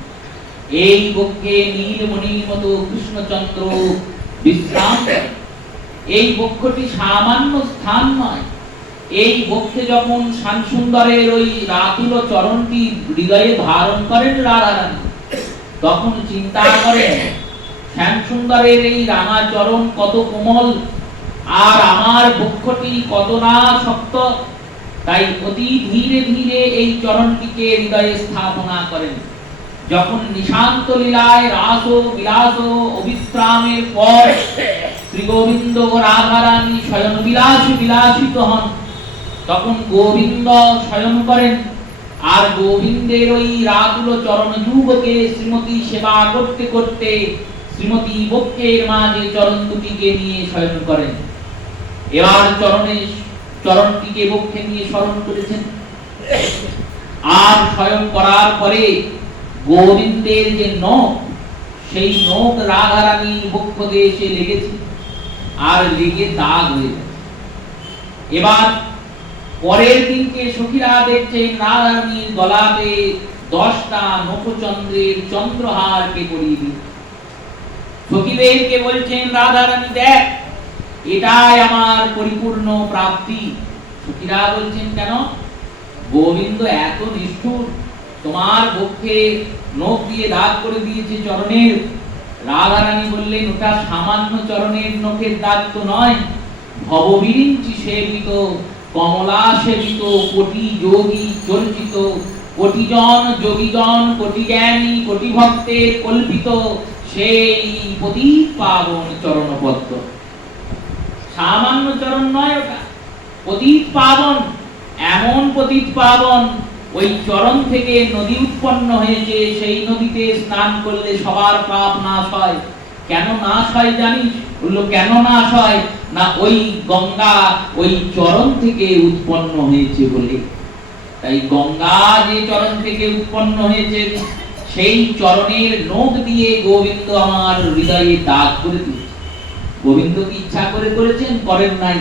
এই বক্ষে নীলমণির মতো কৃষ্ণচন্দ্র বিশ্রাম করেন। এই বক্ষটি সামান্য স্থান নয়, এই বক্ষে যখন শ্যামসুন্দরের ওই রাতুল চরণটি হৃদয়ে ধারণ করেন রাধারানী, তখন চিন্তা করেন শ্যামসুন্দরের এই রাঙা চরণ কত কোমল, আর আমার বক্ষটি কত না শক্ত। তাই অতি ধীরে ধীরে এই চরণটিকে হৃদয়ে স্থাপনা করেন। যখন নিশান্ত লীলায় রাস ও বিলাস ও অবিশ্রামের পর শ্রী গোবিন্দ ও রাধারানী শয়ন বিলাসী বিলাসিত হন, তখন গোবিন্দ শয়ন করেন, আর গোবিন্দের ওই রাতুল চরণ যুগকে শ্রীমতী সেবা করতে করতে শ্রীমতী বক্ষের মাঝে চরণ দুটিকে নিয়ে শয়ন করেন। এবার চরণটিকে বক্ষে নিয়ে স্মরণ করেছেন। আর শয়ন করার পরে গোবিন্দের যে নখ, সেই নখ রাধারানীর বক্ষ দিয়ে এসে লেগেছে, আর লেগে দাগ হয়ে গেছে। এবার পরের দিনকে সখীরা দেখছেন রাধারানীর গলাতে 10টা নখচন্দ্রের চন্দ্রহারকে পরিয়ে দিয়েছে। সখীদেরকে বলছেন, রাধারানী দেখ, এটাই আমার পরিপূর্ণ প্রাপ্তি। সখীরা বলছেন, কেন? গোবিন্দ এত নিষ্ঠুর, তোমার বক্ষে নখ দিয়ে দাগ করে দিয়েছে চরণের। রাধারানী বললেন, ওটা সামান্য চরণের নখের দাগ তো নয়, ভববিরিঞ্চি সেবিত কমলা সেবিত কোটি যোগী চর্চিত কোটিজন যোগীগণ কোটি জ্ঞানী কোটি ভক্তের কল্পিত সেই পতিত পাবন চরণপদ্ম। সামান্য চরণ নয় ওটা, পতিত পাবন। এমন পতিত পাবন, ওই চরণ থেকে নদী উৎপন্ন হয়েছে, সেই নদীতে স্নান করলে সবার পাপ নাশ হয়। কেন নাশ হয় জানিস? বললো, কেন নাশ হয়? না, ওই গঙ্গা ওই চরণ থেকে উৎপন্ন হয়েছে বলে। তাই গঙ্গা যে চরণ থেকে উৎপন্ন হয়েছে, সেই চরণের নখ দিয়ে গোবিন্দ আমার হৃদয়ে দাগ করে দিয়েছে। গোবিন্দ কি ইচ্ছা করে করেছেন? করেন নাই,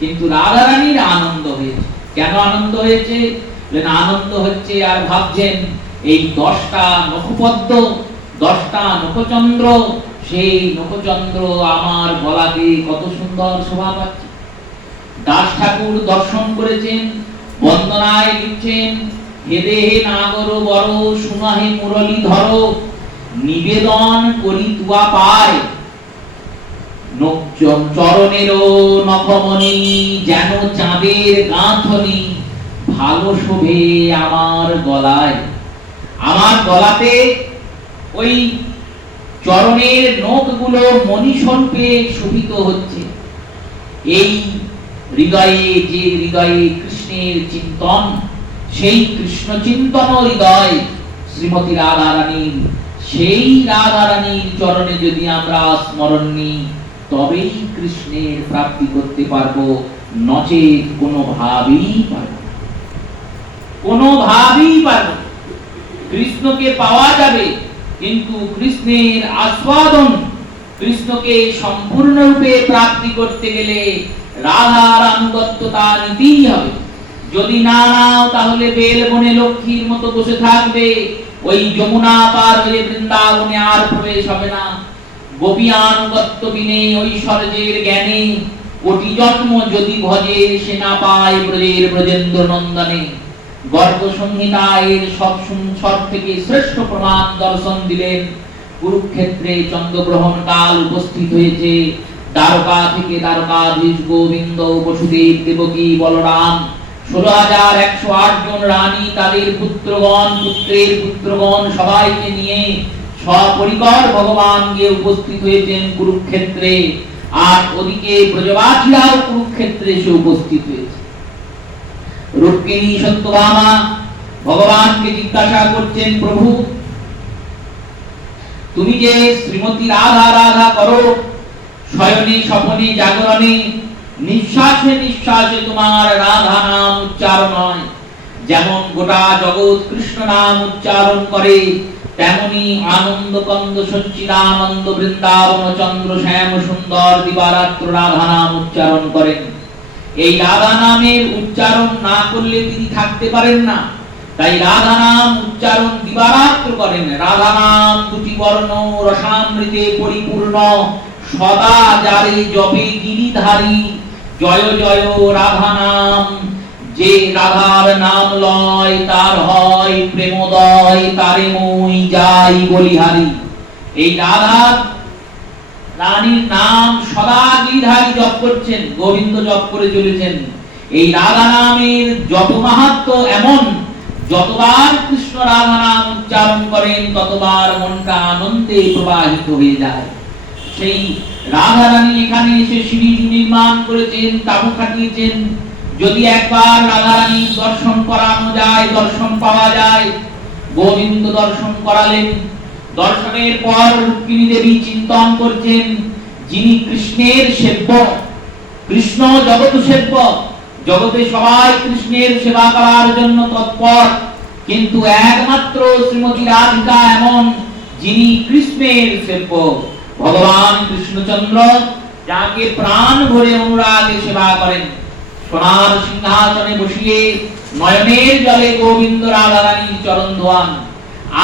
কিন্তু রাধারানীর আনন্দ হয়েছে। কেন আনন্দ হয়েছে? আনন্দ হচ্ছে আর ভাবছেন এই 10টা নখপদ্ম, 10টা নখচন্দ্র, সেই নখচন্দ্র আমার গলাতে কত সুন্দর শোভা পাচ্ছে। দাস ঠাকুর দর্শন করেছেন, বন্দনায় লিখছেন, হে দেহে নাগর বড় সুনাহে মুরলী ধর, নিবেদন করি তুয়া পায়, চরণের নখমণি যেন চাঁদের গাঁথনি, ভালো শোভে আমার গলায়। আমার গলাতে ওই চরণের নখগুলো মণিস্বরূপে শোভিত হচ্ছে। এই হৃদয়ে, যে হৃদয়ে কৃষ্ণের চিন্তন, সেই কৃষ্ণ চিন্তন হৃদয় শ্রীমতী রাধারানীর, সেই রাধারানীর চরণে যদি আমরা স্মরণ নিই, তবেই কৃষ্ণের প্রাপ্তি করতে পারবো, নচেত কোনোভাবেই পারবো না, কোনোভাবেই পারবো। কৃষ্ণকে পাওয়া যাবে, কিন্তু কৃষ্ণের আস্বাদন, কৃষ্ণকে সম্পূর্ণরূপে প্রাপ্তি করতে গেলে রাধার আনুগত্যতা নিতেই হবে। যদি না নাও, তাহলে বেলবনে লক্ষ্মীর মতো বসে থাকবে, ওই যমুনা পার হয়ে বৃন্দাবনে আর প্রবেশ হবে না। গোপীয়ানুগত্য বিনে ঐশ্বর্যের জ্ঞানে কোটি জন্ম যদি ভজে, সে না পায় ব্রজের ব্রজেন্দ্র নন্দনে। গর্গ সংহিতায় সব সংসদ থেকে শ্রেষ্ঠ প্রমাণ দর্শন দিলেন। কুরুক্ষেত্রে চন্দ্রগ্রহণ কাল উপস্থিত হয়েছে। দ্বারকা থেকে দ্বারকাধীশ গোবিন্দ, বসুদেব, দেবকী, বলরাম, 16,108 জন রানী, তাদের পুত্রগণ, পুত্রের পুত্রগণ সবাইকে নিয়ে সপরিকর ভগবান গিয়ে উপস্থিত হয়েছেন কুরুক্ষেত্রে। আর ওদিকে ব্রজবাসীরাও কুরুক্ষেত্রে এসে উপস্থিত হয়েছে। রুক্মিণী সত্যভামা ভগবানকে জিজ্ঞাসা করছেন, প্রভু তুমি যে শ্রীমতী রাধা রাধা করো, শয়নে স্বপনে জাগরণে নিঃশ্বাসে নিঃশ্বাসে তোমার রাধা নাম উচ্চারণ হয়। যেমন গোটা জগৎ কৃষ্ণ নাম উচ্চারণ করে, তেমনি আনন্দ কন্দ সচ্চিদানন্দ বৃন্দাবন চন্দ্র শ্যাম সুন্দর দিবারাত্র রাধা নাম উচ্চারণ করেন। এই রাধা নামের উচ্চারণ না করলে তিনি থাকতে পারেন না, তাই রাধা নাম উচ্চারণ দিবারাত্র করেন। রাধা নাম দুটি বর্ণ রসামৃতে পরিপূর্ণ, সদা যারে জপে গিরিধারী। জয় জয় রাধা নাম, যে রাধার নাম লয় তার হয় প্রেমোদয়, তারে মই যাই বলিহারি। এই রাধা রানীর নাম সদা গিরিধারী জপ করছেন, গোবিন্দ জপ করে চলেছেন। এই রাধা নামের যত মাহাত্ম্য এমন, যতবার কৃষ্ণ রাধা নাম উচ্চারণ করেন ততবার মনটা আনন্দে প্রবাহিত হয়ে যায়। সেই রাধা রানী এখানে এসে শিবির নির্মাণ করেছেন, তাবু খাটিয়েছেন। যদি একবার রাধা রানী দর্শন করানো যায়, দর্শন পাওয়া যায়, গোবিন্দ দর্শন করালেন। দর্শনের পর রুক্মিণী দেবী চিন্তন করছেন, যিনি কৃষ্ণের সেব্য, কৃষ্ণ জগৎ সেব্য, জগতে সবাই কৃষ্ণের সেবা করার জন্য তৎপর, কিন্তু একমাত্র শ্রীমতী রাধিকা এমন যিনি কৃষ্ণের সেব্য, ভগবান কৃষ্ণচন্দ্র, যাকে প্রাণ ভরে অনুরাগে সেবা করেন। সোনার সিংহাসনে বসিয়ে নয়নের জলে গোবিন্দ রাধা রানীর চরণ ধোয়ান,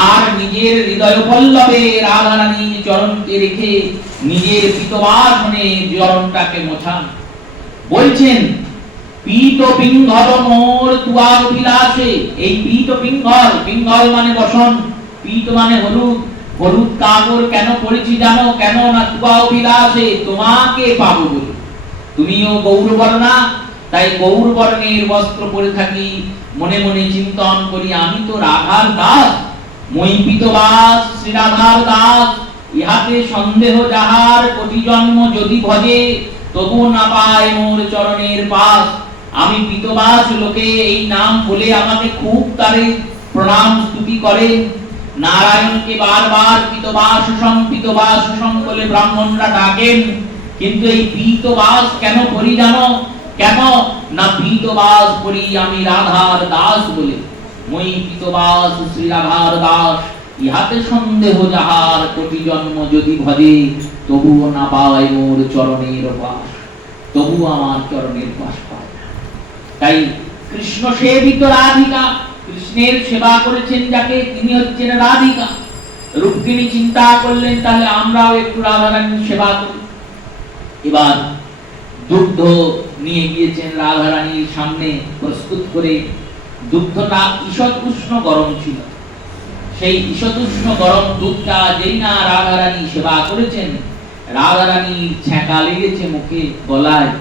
আর নিজের হৃদয় পল্লবে রাধা রানীর চরণকে রেখে নিজের পীতবাসনে চরণটাকে মোছান। বলছেন, পীত পিঙ্গল মোর তুয়ার বিলাসে। এই পীত পিঙ্গল, পিঙ্গল মানে বসন, পীত মানে হলুদ। হলুদ কাপড় কেন পরেছি জানো? কেন না তুয়ার বিলাসে, তোমাকে পাবো বলে। তুমিও গৌরবর্ণা, তাই গৌরবর্ণের বস্ত্র পরে থাকি। মনে মনে চিন্তন করি, আমি তো রাধার দাস, মই পীতবাস শ্রী রাধার দাস। ইহাতে সন্দেহ যাহার, কোটি জন্ম যদি ভজে, তবু না পায় মোর চরণের পাশ। আমি পীতবাস, লোকে এই নাম বলে আমাকে খুব তারে প্রণাম স্তুতি করে। নারায়ণকে বারবার পীতবাস বলে ব্রাহ্মণরা ডাকেন, কিন্তু এই পীতবাস কেন করি জানো? কেন না পীতবাস করি আমি রাধার দাস বলে। মই পীতবাস শ্রী রাধার দাস, ইহাতে সন্দেহ যাহার, কোটি জন্ম যদি ভজে, তবুও না পায় মোর চরণের পাশ। তবু আমার চরণের পাশ পায় না। তাই কৃষ্ণ সেবিত রাধিকা, কৃষ্ণের সেবা করেছেন যাকে, তিনি হচ্ছেন রাধিকা। রুক্মিণী চিন্তা করলেন, তাহলে আমরাও একটু রাধা রানীর সেবা করি। এবার দুগ্ধ নিয়ে গিয়েছেন রাধা রানীর সামনে প্রস্তুত করে। দুগ্ধটা ঈষৎ উষ্ণ গরম ছিল। সেই ঈষৎ উষ্ণ গরম দুধটা যেই না রাধা রানী সেবা করেছেন, রাধা রানীর ছ্যাঁকা লেগেছে মুখে, গলায়।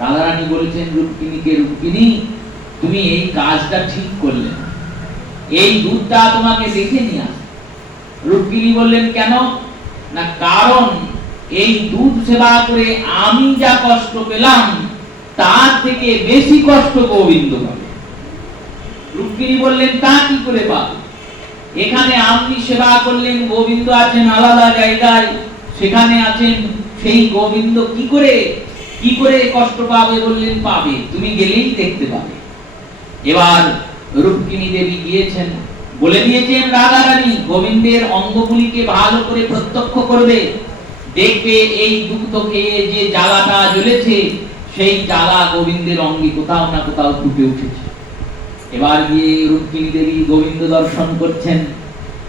রাধা রানী বলেছেন রুক্মিণীকে, রুক্মিণী তুমি এই কাজটা ঠিক করলে না, এই দুধটা তোমাকে দেখে নিয়ে আস। রুক্মিণী বললেন, কেন না, কারণ এই দুধ সেবা করে আমি যা কষ্ট পেলাম তার থেকে বেশি কষ্ট গোবিন্দ পাবে। রুক্মিণী বললেন, তা কি করে পাবে? এখানে আপনি সেবা করলেন, গোবিন্দ আছেন আলাদা জায়গায়, সেখানে আছেন, সেই গোবিন্দ কি করে কষ্ট পাবে? বললেন, পাবে, তুমি গেলেই দেখতে পাবে। এবার রুক্মিণী দেবী গিয়েছেন, বলে দিয়েছেন রাধা রানী গোবিন্দের অঙ্গগুলিকে ভালো করে প্রত্যক্ষ করবে, দেখবে এই দুগ্ধ খেয়ে যে জ্বালাটা জ্বলেছে, সেই জ্বালা গোবিন্দের অঙ্গে কোথাও না কোথাও ফুটে উঠেছে। এবার গিয়ে রুক্মিণী দেবী গোবিন্দ দর্শন করছেন।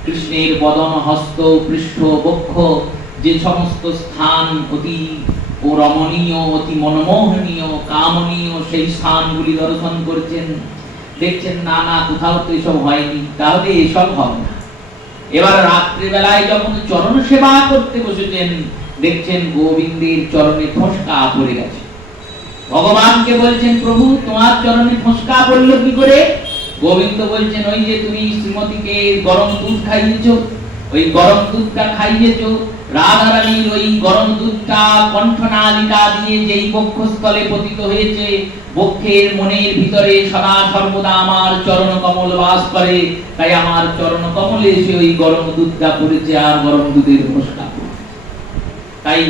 কৃষ্ণের বদন, হস্ত, পৃষ্ঠ, বক্ষ, যে সমস্ত স্থান অতি ও রমণীয়, অতি মনমোহনীয়, কামনীয়, সেই স্থানগুলি দর্শন করছেন। দেখছেন না না, কোথাও তো এসব হয়নি, তাহলে এসব হবে না। এবার রাত্রি বেলায় যখন চরণ সেবা করতে বসেছেন, দেখছেন গোবিন্দের চরণে ফসকা পড়ে গেছে। ভগবানকে বলছেন, প্রভু তোমার চরণে ফসকা পড়ল কি করে? গোবিন্দ বলছেন, ওই যে তুমি শ্রীমতীকে গরম দুধ খাইয়েছো, ওই গরম দুধটা খাইয়েছো, রাধারানীর ওই গরম দুধটা কণ্ঠনালিকা দিয়ে যেই বক্ষস্থলে পতিত হয়েছে, বক্ষের মনের ভিতরে সদা সর্বদা আমার চরণ কমল বাস করে, তাই আমার চরণ কমলে এসে ওই গরম দুধটা পড়েছে আর গরম দুধের ফোসকা। তাই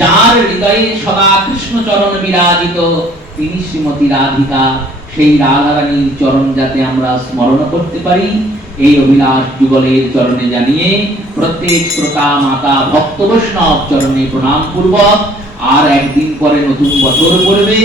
যার হৃদয়ে সদা কৃষ্ণ চরণ বিরাজিত তিনি শ্রীমতী রাধিকা। সেই রাধারানীর চরণ যাতে আমরা স্মরণ করতে পারি, এই অভিলাষ যুগলের চরণে জানিয়ে প্রত্যেক শ্রোতা মাতা ভক্ত বৈষ্ণব চরণে প্রণাম পূর্বক, আর একদিন পরে নতুন বছর পড়বে,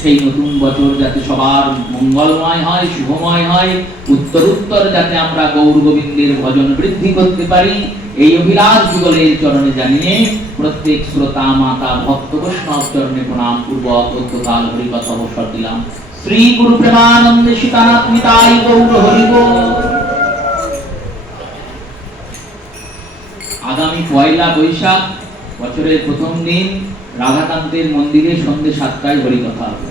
সেই নতুন বছর যাতে সবার মঙ্গলময় হয়, শুভময় হয়, উত্তরোত্তর যাতে আমরা গৌর গোবিন্দের ভজন বৃদ্ধি করতে পারি, এই অভিলাষ যুগলের চরণে জানিয়ে প্রত্যেক শ্রোতা মাতা ভক্ত বৈষ্ণব চরণে প্রণাম পূর্বক ঐক্যকাল হরিকথা অবসর দিলাম। শ্রী গুরু প্রেমানন্দে সীতানাথ নিতাই গৌর হরি বল। আগামী পয়লা বৈশাখ বছরের প্রথম দিন রাধাকান্তের মন্দিরে সন্ধ্যে 7টায় হরিকথা হবে।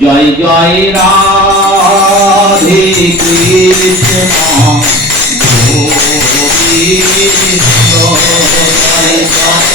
জয় জয় রাধে কৃষ্ণ গোবিন্দ, জয় জয়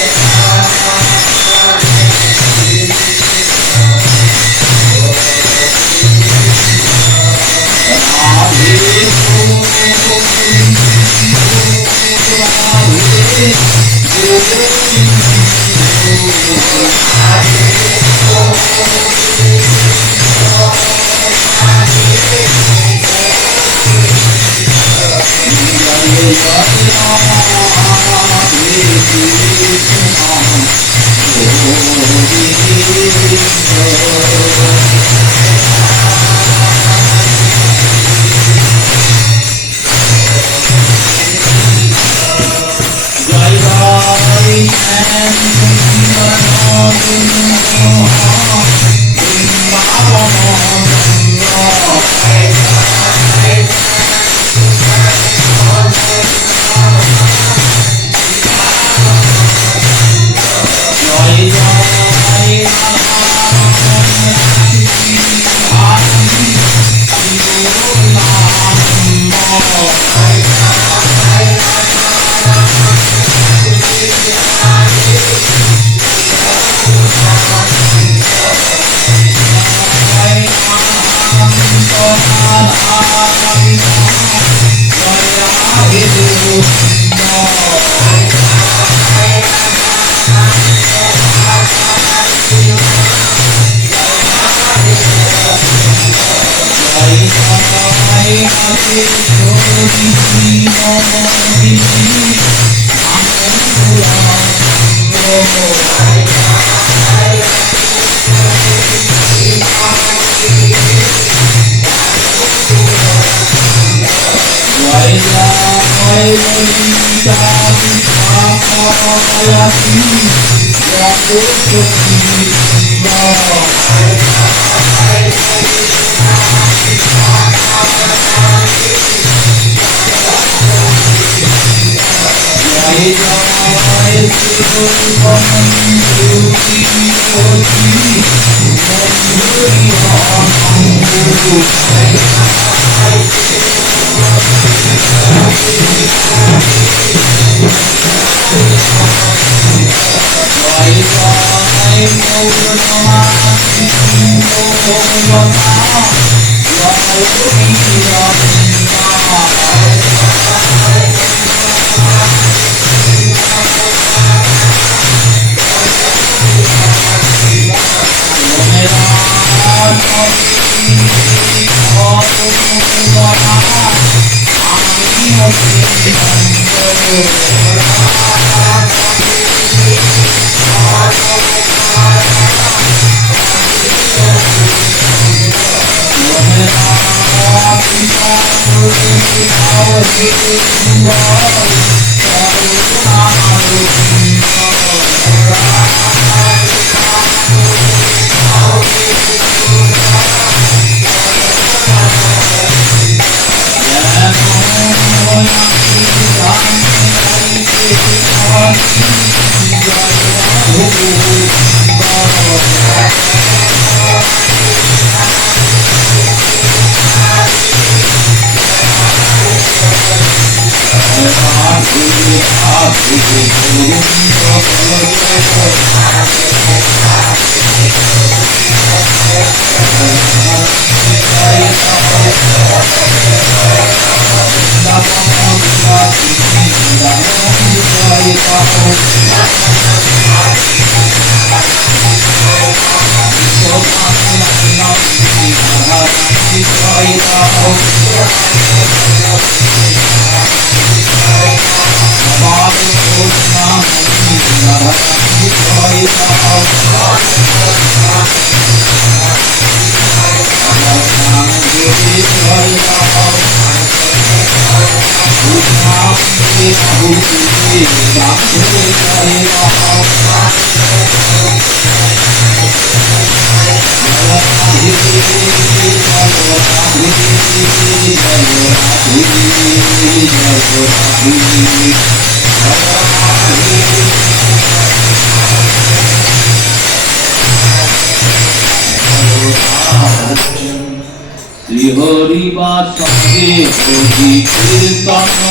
শ্রী হরি বাসকে হরি কীর্তন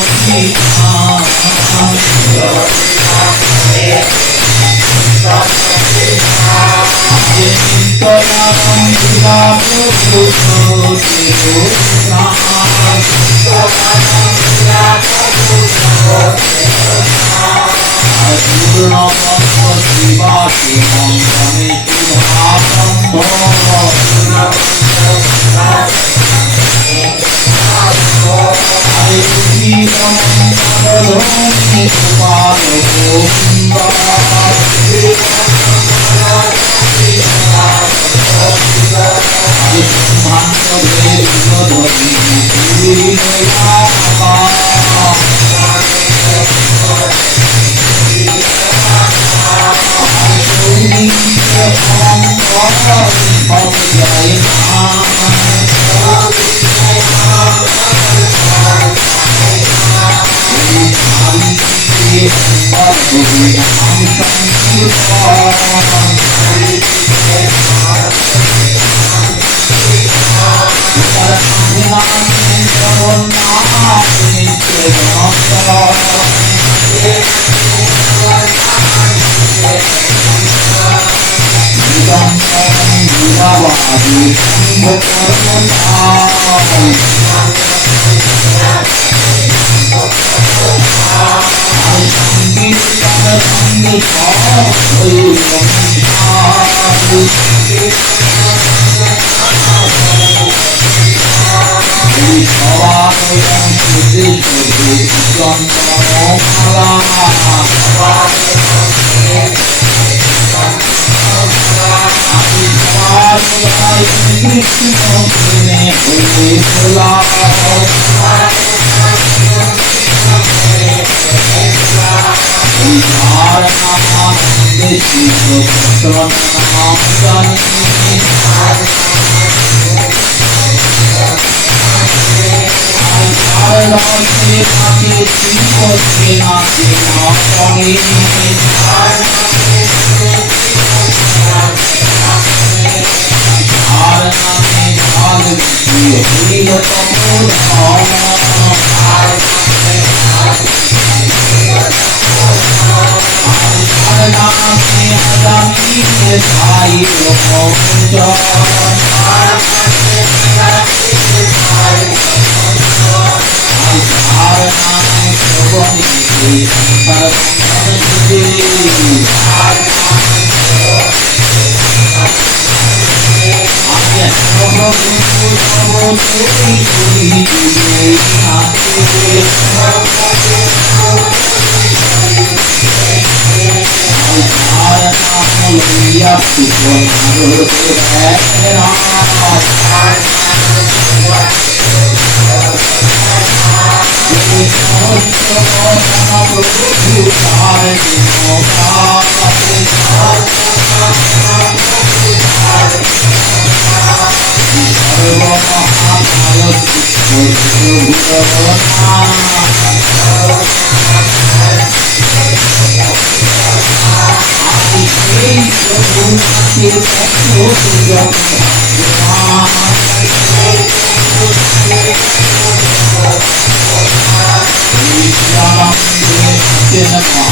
Hare